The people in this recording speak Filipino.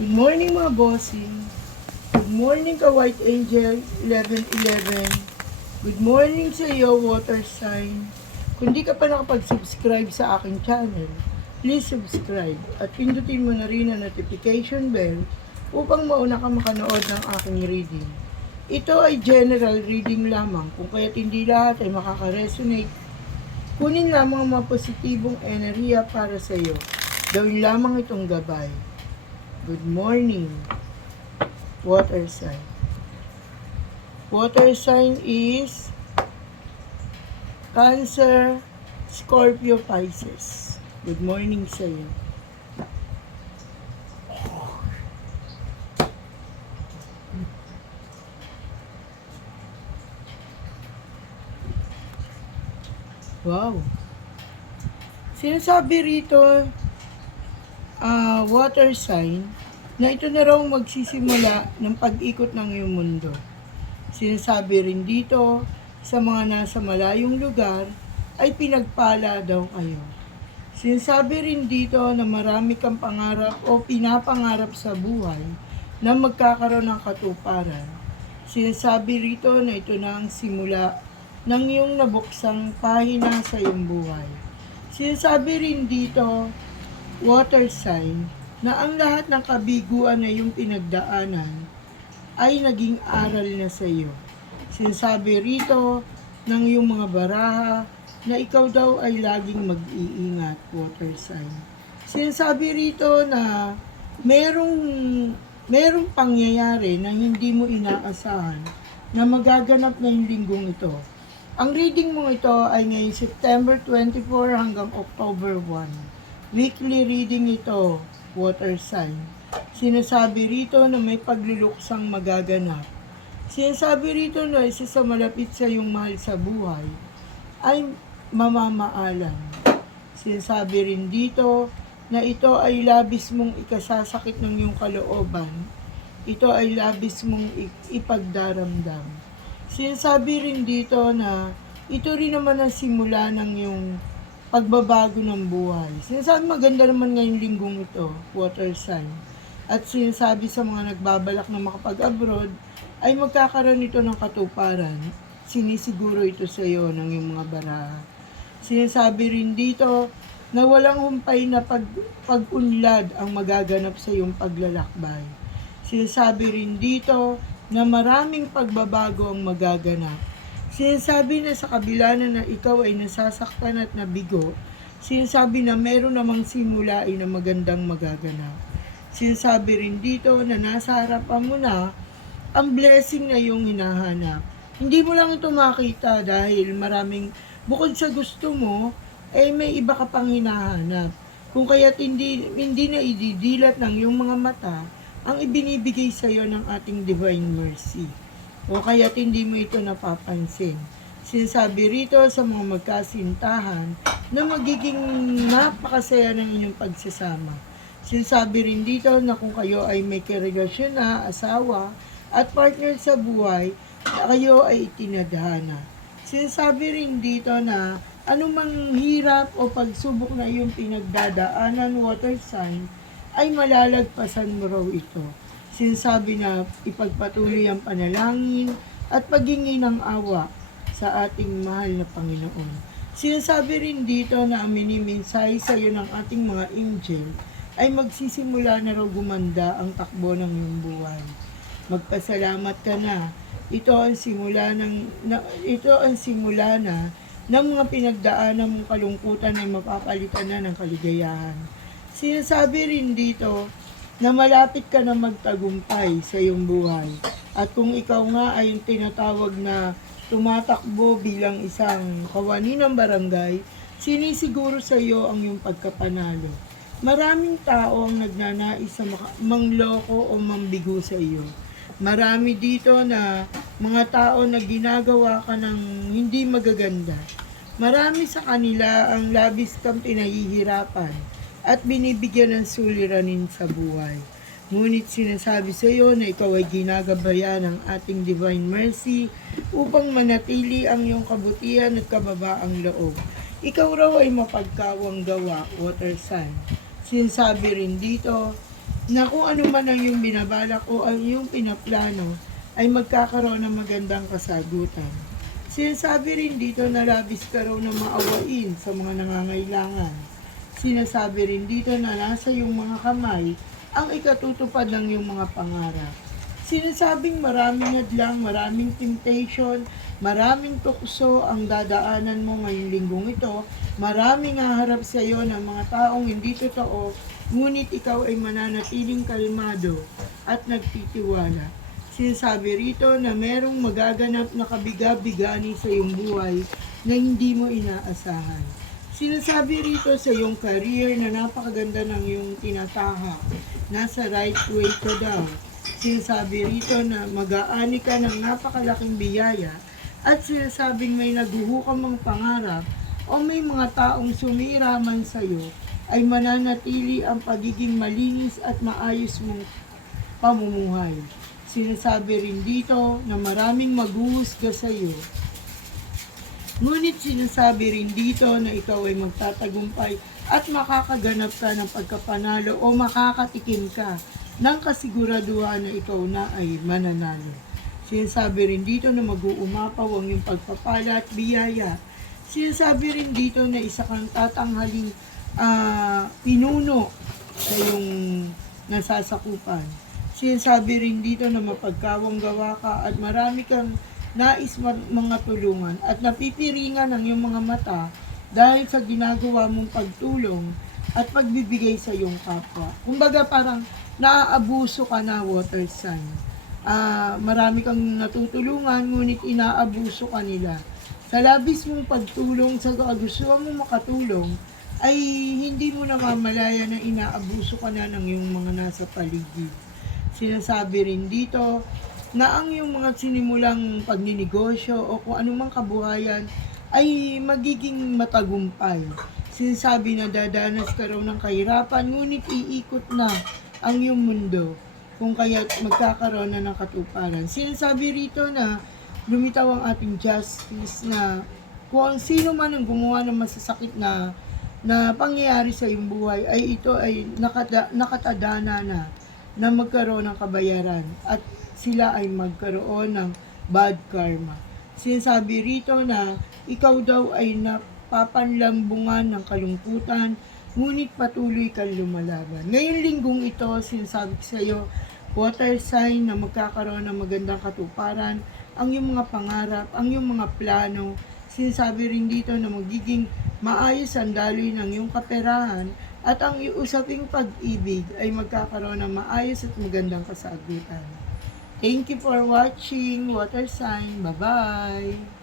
Good morning mga bossing. Good morning ka White Angel 1111. Good morning sa iyo water sign. Kung di ka pa nakapag-subscribe sa aking channel, please subscribe at pindutin mo na rin ang notification bell upang mauna ka makanood ng aking reading. Ito ay general reading lamang, kung kaya't hindi lahat ay makaka-resonate. Kunin lamang ang mga positibong enerhiya para sa iyo. Gawin lamang itong gabay. Good morning, water sign. Water sign is Cancer, Scorpio, Pisces. Good morning sa iyo. Wow. Sinasabi rito, water sign, na ito na raw magsisimula ng pag-ikot ng iyong mundo. Sinasabi rin dito, sa mga nasa malayong lugar, ay pinagpala daw kayo. Sinasabi rin dito na marami kang pangarap o pinapangarap sa buhay na magkakaroon ng katuparan. Sinasabi rito na ito na ang simula ng iyong nabuksang pahina sa iyong buhay. Sinasabi rin dito, water sign, na ang lahat ng kabiguan na iyong pinagdaanan ay naging aral na sa iyo. Sinasabi rito ng iyong mga baraha na ikaw daw ay laging mag-iingat, water sign. Sinasabi rito na merong pangyayari na hindi mo inaasahan na magaganap ngayong linggong ito. Ang reading mo ito ay ngayong September 24 hanggang October 1. Weekly reading ito, water sign. Sinasabi rito na may pagluluksang magaganap. Sinasabi rito na isa sa malapit sa iyong mahal sa buhay ay mamamaalam. Sinasabi rin dito na ito ay labis mong ikasasakit ng iyong kalooban. Ito ay labis mong ipagdaramdam. Sinasabi rin dito na ito rin naman ang simula ng iyong pagbabago ng buhay. Sinasabi maganda naman ngayong linggong ito, water sign. At sinasabi sa mga nagbabalak na makapag-abroad, ay magkakaroon ito ng katuparan. Sinisiguro ito sa iyo ng iyong mga baraha. Sinasabi rin dito na walang humpay na pag-unlad ang magaganap sa iyong paglalakbay. Sinasabi rin dito na maraming pagbabago ang magaganap. Sinasabi na sa kabila na ikaw ay nasasaktan at nabigo, sinasabi na meron namang simula ay na magandang magaganap. Sinasabi rin dito na nasa harapan mo na ang blessing na iyong hinahanap. Hindi mo lang ito makita dahil maraming, bukod sa gusto mo, may iba ka pang hinahanap. Kung kaya't hindi na ididilat ng iyong mga mata ang ibinibigay sa iyo ng ating divine mercy. O kaya't hindi mo ito napapansin. Sinasabi rito sa mga magkasintahan na magiging napakasaya ng inyong pagsasama. Sinasabi rin dito na kung kayo ay may karelasyon na, asawa, at partner sa buhay, kayo ay itinadhana. Sinasabi rin dito na anumang hirap o pagsubok na iyong pinagdadaanan, water sign, ay malalagpasan mo raw ito. Sinasabi na ipagpatuloy ang panalangin at paghingi ng awa sa ating mahal na Panginoon. Sinasabi rin dito na ang minimensahe sa iyo ng ating mga angel ay magsisimula na raw gumanda ang takbo ng iyong buhay. Magpasalamat ka na. Ito ang simula na ng mga pinagdaanan mong kalungkutan ay mapapalitan na ng kaligayahan. Sinasabi rin dito na malapit ka na magtagumpay sa iyong buhay. At kung ikaw nga ay tinatawag na tumatakbo bilang isang kawani ng barangay, sinisiguro sa iyo ang iyong pagkapanalo. Maraming tao ang nagnanais sa mangloko o mambigo sa iyo. Marami dito na mga tao na ginagawa ka ng hindi magaganda. Marami sa kanila ang labis kang pinahihirapan at binibigyan ng suliranin sa buhay. Ngunit sinasabi sa iyo na ikaw ay ginagabayan ng ating divine mercy upang manatili ang iyong kabutihan at kababaang loob. Ikaw raw ay mapagkawang gawa, water sign. Sinasabi rin dito na kung ano man ang iyong binabalak o ang iyong pinaplano ay magkakaroon ng magandang kasagutan. Sinasabi rin dito na labis ka raw na maawain sa mga nangangailangan. Sinasabi rin dito na nasa iyong mga kamay ang ikatutupad ng iyong mga pangarap. Sinasabing maraming hadlang, maraming temptation, maraming tukso ang dadaanan mo ngayong linggong ito. Maraming haharap sa iyo ng mga taong hindi totoo, ngunit ikaw ay mananatiling kalmado at nagtitiwala. Sinasabi rito na merong magaganap na kabigabigani sa iyong buhay na hindi mo inaasahan. Sinasabi rito sa iyong career na napakaganda ng iyong tinatahak. Nasa right way ka daw. Sinasabi rito na mag-aani ka ng napakalaking biyaya at sinasabing may naguhukamang pangarap o may mga taong sumira man sa iyo ay mananatili ang pagiging malinis at maayos mong pamumuhay. Sinasabi rin dito na maraming maghuhusga sa iyo. Ngunit sinasabi rin dito na ikaw ay magtatagumpay at makakaganap ka ng pagkapanalo o makakatikim ka ng kasiguraduhan na ikaw na ay mananalo. Sinasabi rin dito na mag-uumapaw ang iyong pagpapala at biyaya. Sinasabi rin dito na isa kang tatanghaling pinuno sa iyong nasasakupan. Sinasabi rin dito na mapagkawang gawa ka at marami kang nais mga tulungan at napipiringan ang iyong mga mata dahil sa ginagawa mong pagtulong at pagbibigay sa iyong kapwa. Kumbaga parang naaabuso ka na, water sign. Marami kang natutulungan ngunit inaabuso ka nila. Sa labis mong pagtulong, sa kagustuhan mong makatulong, ay hindi mo namamalaya na inaabuso ka na ng iyong mga nasa paligid. Sinasabi rin dito na ang iyong mga sinimulang pagninegosyo o kung anumang kabuhayan ay magiging matagumpay. Sinasabi na dadanas ka raw ng kahirapan, ngunit iikot na ang iyong mundo kung kaya't magkakaroon na ng katuparan. Sinasabi rito na lumitaw ang ating justice na kung sino man ang gumawa ng masasakit na pangyayari sa iyong buhay ay ito ay nakatadana na magkaroon ng kabayaran at sila ay magkaroon ng bad karma. Sinasabi rito na ikaw daw ay napapanlambungan ng kalungkutan, ngunit patuloy kang lumalaban. Ngayong linggong ito, sinasabi ko sa iyo, water sign na magkakaroon ng magandang katuparan, ang iyong mga pangarap, ang iyong mga plano. Sinasabi rin dito na magiging maayos ang daloy ng iyong kaperahan at ang usaping pag-ibig ay magkakaroon ng maayos at magandang kasagutan. Thank you for watching, water sign. Bye-bye!